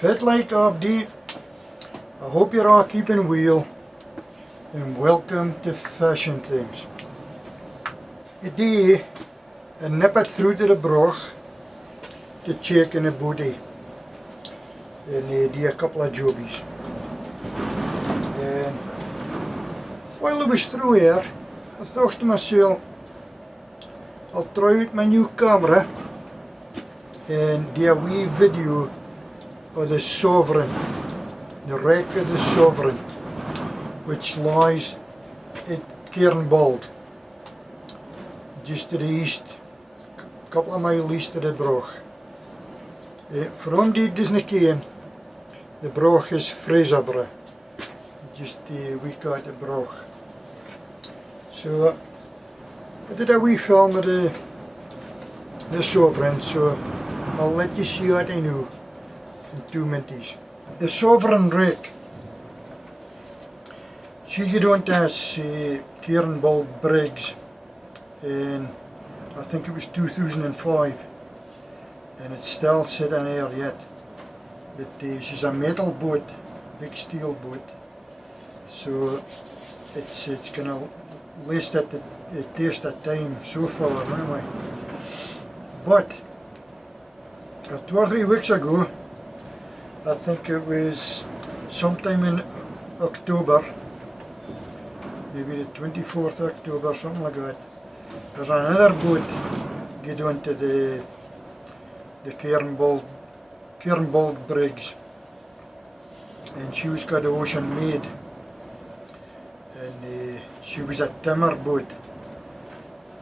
Fit like abdee. I hope you're all keeping well, and welcome to Fishing Things. Today I nip it through to the brug to check in the body and do a couple of jobbies. And while I was through here, I thought to myself, I'll try out my new camera and do a wee video of the Sovereign, the wreck of the Sovereign, which lies at Cairnbulg, just to the east, a couple of miles east of the brug. From die doesn't ken, the brug is Fraserburgh, just the week out the brug. So I did a wee film of the Sovereign, so I'll let you see what I know in 2 minutes. The Sovereign wreck, she's doing as Cairnbulg Briggs, and I think it was 2005, and it's still sitting there yet. But she's a metal boat, big steel boat, so it's gonna last at the test of time so far anyway. But 2 or 3 weeks ago, I think it was sometime in October, maybe the 24th October, something like that, there's another boat get onto the Cairnbulg Briggs, and she was got the ocean made, and she was a timber boat,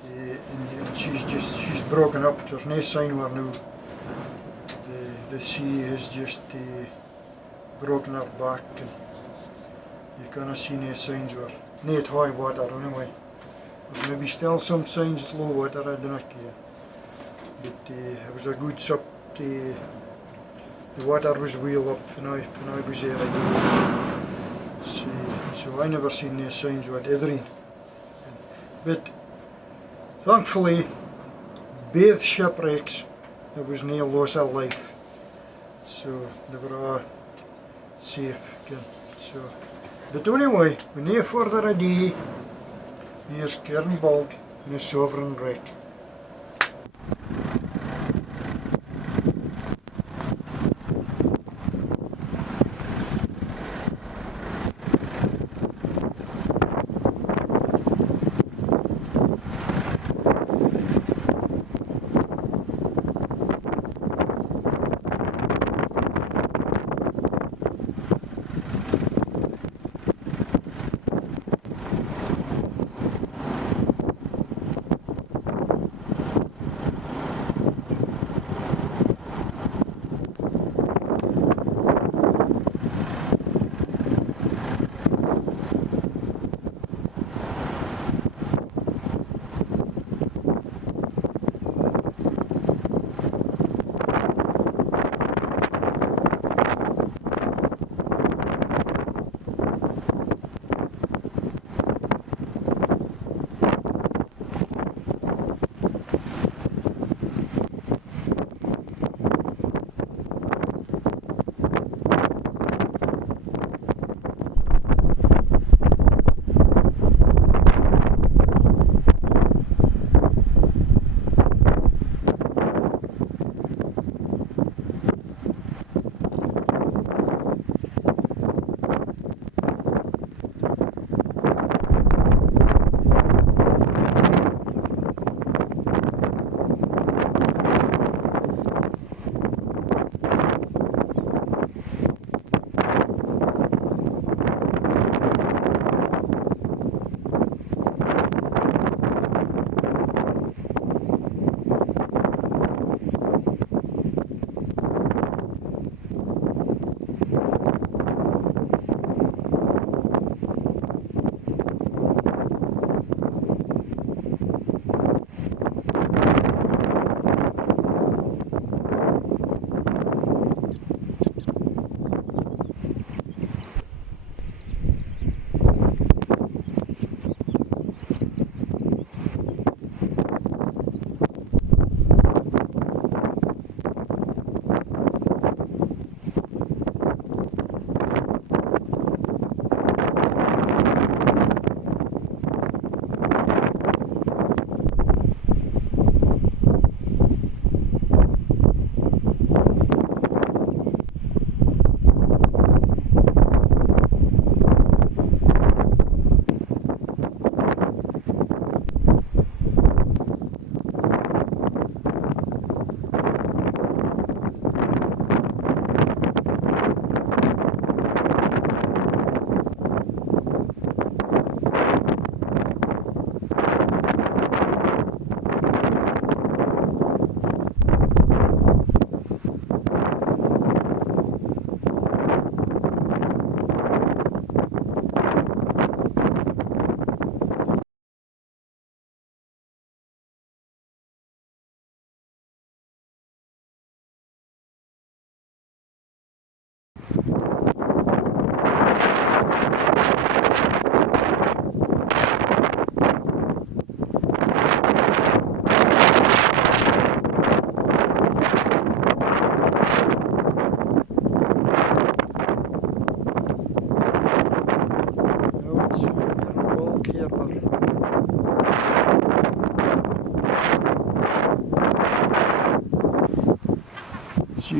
and she's broken up. There's no sign of her now. The sea has just broken her back, and you cannot see no signs of her. Not high water anyway. There's maybe still some signs at low water, I don't care. But it was a good sup. The water was well up when I was there again. So I never seen no signs of it either. But thankfully, both shipwrecks, there was no loss of life. So they were all safe again. So, but anyway, with no further ado, here's Cairnbulg and the Sovereign wreck.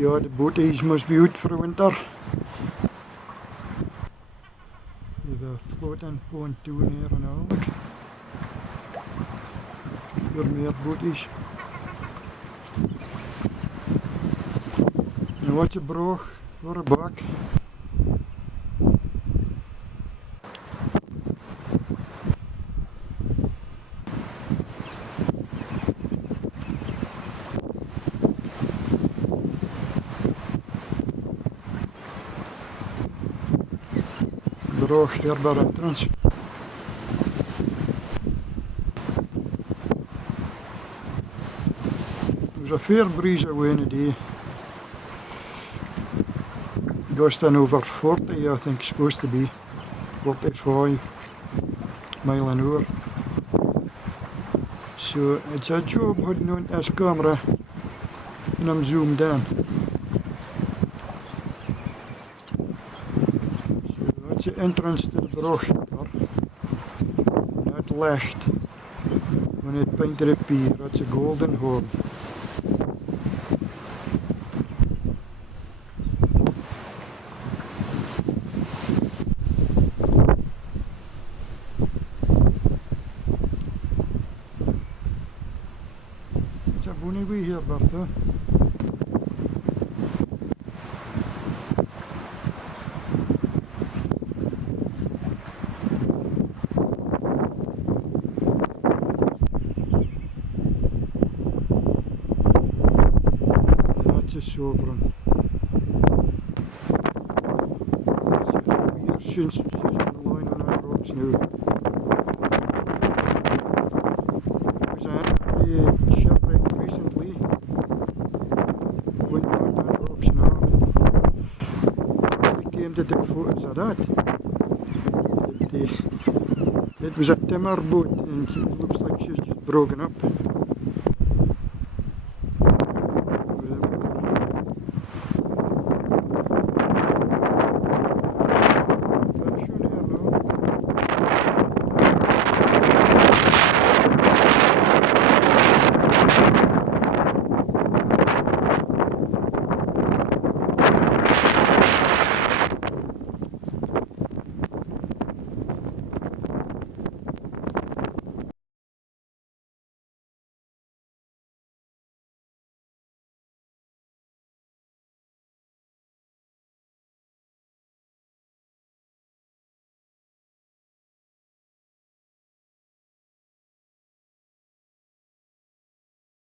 Yeah, the boaties must be out for the winter. With a floating pontoon here and all. Look. Here meer boaties. En wat je broog voor een bak. Broog Harbour entrance. There's a fair breeze away in the day. Gusting over 40, I think, supposed to be 45 mile an hour. So it's a job holding on this camera and I'm zoomed in. So that's the entrance to the Brug Harbour. And that licht when it painted a pier, that's a golden horn. It's a bonny way here, Bertha. That's a sovereign. It's a few years since she's been lying on our rocks now. Shipwreck recently. Went on that rocks now. Actually came to take photos of that. It was a timber boat and it looks like she's just broken up.